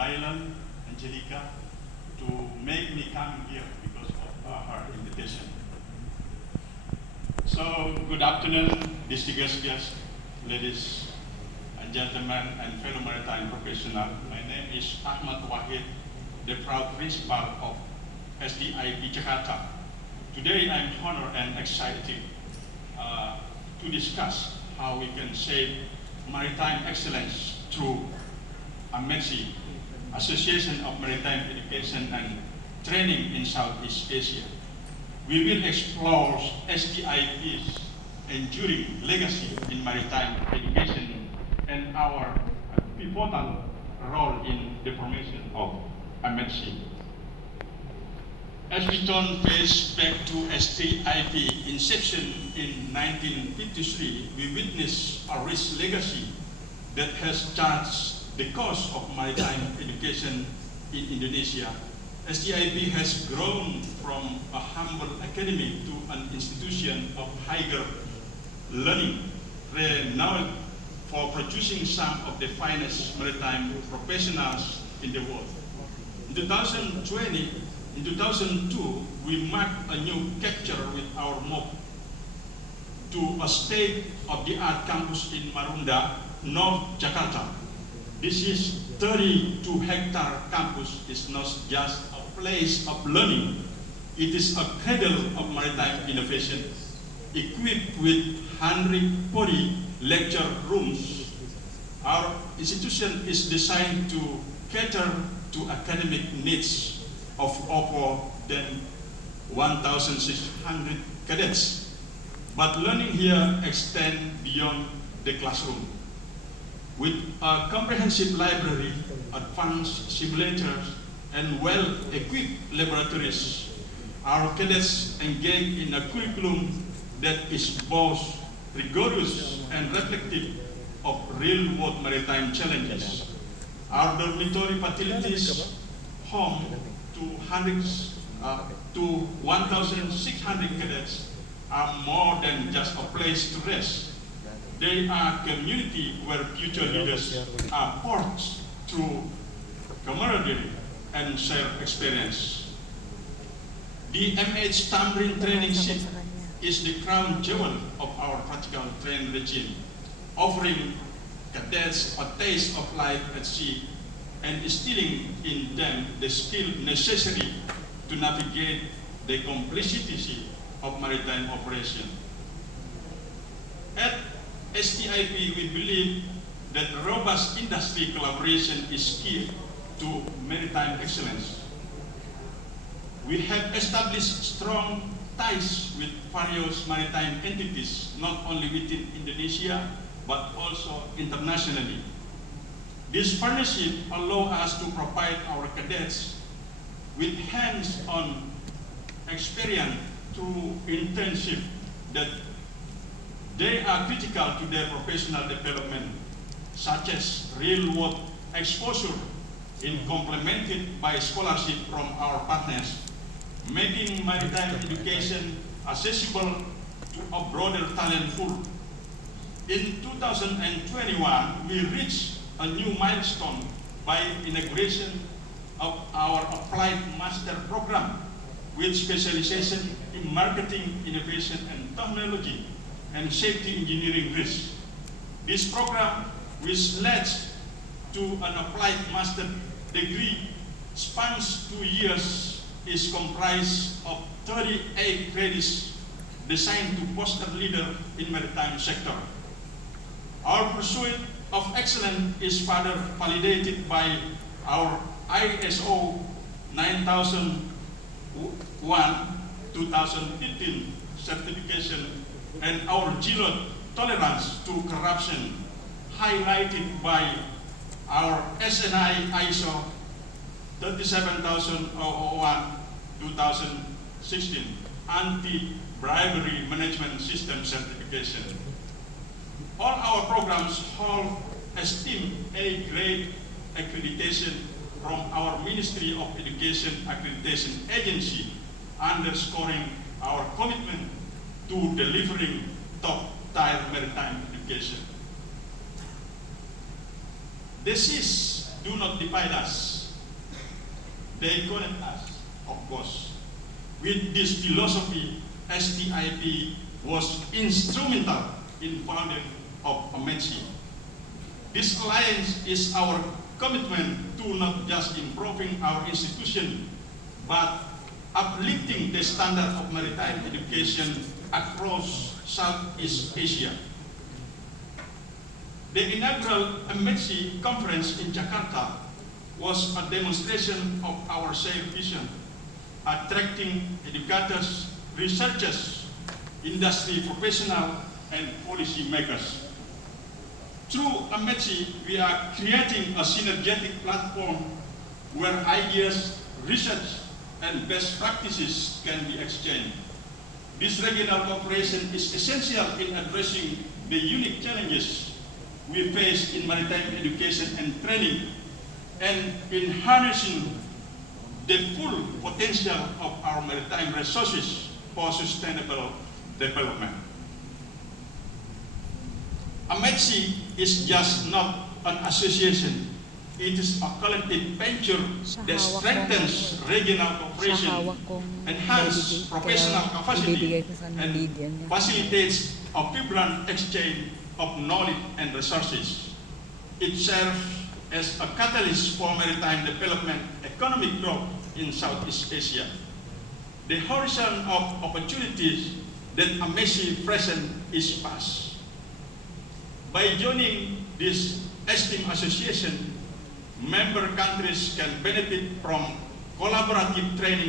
Bailan, Angelica, to make me come here because of her invitation. So, good afternoon, distinguished guests, ladies and gentlemen, and fellow maritime professionals. My name is Ahmad Wahid, the proud principal of SDIP Jakarta. Today, I'm honored and excited to discuss how we can shape maritime excellence through AMETSI, Association of Maritime Education and Training in Southeast Asia. We will explore SDIP's enduring legacy in maritime education and our pivotal role in the formation of AMETSI. As we turn face back to SDIP inception in 1953, we witness a rich legacy that has charged the course of maritime education in Indonesia. SDIP has grown from a humble academy to an institution of higher learning, renowned for producing some of the finest maritime professionals in the world. In 2002, we marked a new chapter with our move to a state-of-the-art campus in Marunda, North Jakarta. This is 32-hectare campus. It's not just a place of learning. It is a cradle of maritime innovation, equipped with 140 lecture rooms. Our institution is designed to cater to academic needs of over than 1,600 cadets. But learning here extends beyond the classroom. With a comprehensive library, advanced simulators, and well-equipped laboratories, our cadets engage in a curriculum that is both rigorous and reflective of real-world maritime challenges. Our dormitory facilities home to 1,600 cadets are more than just a place to rest. They are a community where future leaders are forged through camaraderie and shared experience. The MH Tamrin training ship is the crown jewel of our practical training regime, offering cadets a taste of life at sea and instilling in them the skill necessary to navigate the complexity of maritime operation. At SDIP, we believe that robust industry collaboration is key to maritime excellence. We have established strong ties with various maritime entities, not only within Indonesia, but also internationally. This partnership allows us to provide our cadets with hands-on experience through internship that they are critical to their professional development, such as real-world exposure, complemented by scholarship from our partners, making maritime education accessible to a broader talent pool. In 2021, we reached a new milestone by inauguration of our Applied Master Program with specialization in marketing, innovation, and technology and safety engineering risk. This program, which led to an applied master degree, spans 2 years, is comprised of 38 credits designed to foster leader in maritime sector. Our pursuit of excellence is further validated by our ISO 9001-2015 certification and our zero tolerance to corruption, highlighted by our SNI ISO 37001-2016 anti-bribery management system certification. All our programs hold esteemed A-grade accreditation from our Ministry of Education Accreditation Agency, underscoring our commitment to delivering top-tier maritime education. The seas do not divide us. They connect us, of course. With this philosophy, STIP was instrumental in founding of AMETSI. This alliance is our commitment to not just improving our institution, but uplifting the standard of maritime education across Southeast Asia. The inaugural AMETSI conference in Jakarta was a demonstration of our shared vision, attracting educators, researchers, industry professionals, and policy makers. Through AMETSI, we are creating a synergetic platform where ideas, research, and best practices can be exchanged. This regional cooperation is essential in addressing the unique challenges we face in maritime education and training, and in harnessing the full potential of our maritime resources for sustainable development. AMETSI is just not an association. It is a collective venture that strengthens regional cooperation, enhances professional capacity, and facilitates a vibrant exchange of knowledge and resources. It serves as a catalyst for maritime development, economic growth in Southeast Asia. The horizon of opportunities that AMETSI presents is vast. By joining this esteemed association, member countries can benefit from collaborative training